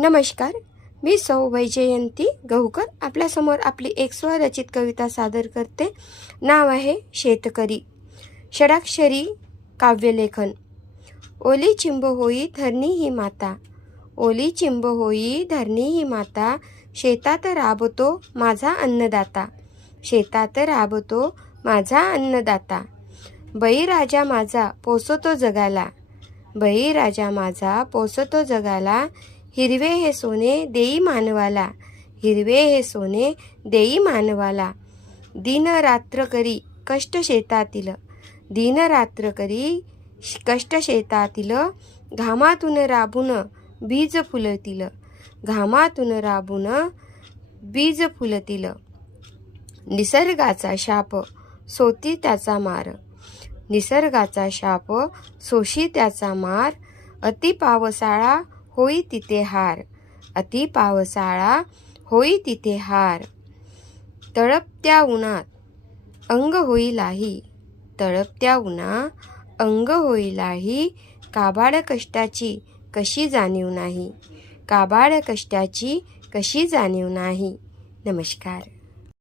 नमस्कार मी सौ वैजयंती गहुकर. आपल्यासमोर आपली एक स्वरचित कविता सादर करते. नाव आहे शेतकरी. षडाक्षरी काव्यलेखन. ओली चिंब होई धरणी ही माता. ओली चिंब होई धरणी ही माता. शेतात राबतो माझा अन्नदाता. शेतात राबतो माझा अन्नदाता. बळीराजा माझा पोसतो जगाला. बळीराजा माझा पोसतो जगाला. हिरवे हे सोने देई मानवाला. हिरवे हे सोने देई मानवाला. दिन रात्र करी कष्ट शेतातील. दिन रात्र करी कष्ट शेतातील. घामातून राबून बीज फुलतील. घामातून राबून बीज फुलतील. निसर्गाचा शाप सोती त्याचा मार. निसर्गाचा शाप सोशी त्याचा मार. अति पावसाळा होई तिथे हार. अति पावसाळा होई तिथे हार. तळपत्या उन्हात अंग होईलाही तळपत्या उन्हा अंग होईलाही काबाड कष्टाची कशी जाणीव नाही? काबाड कष्टाची कशी जाणीव नाही? नमस्कार.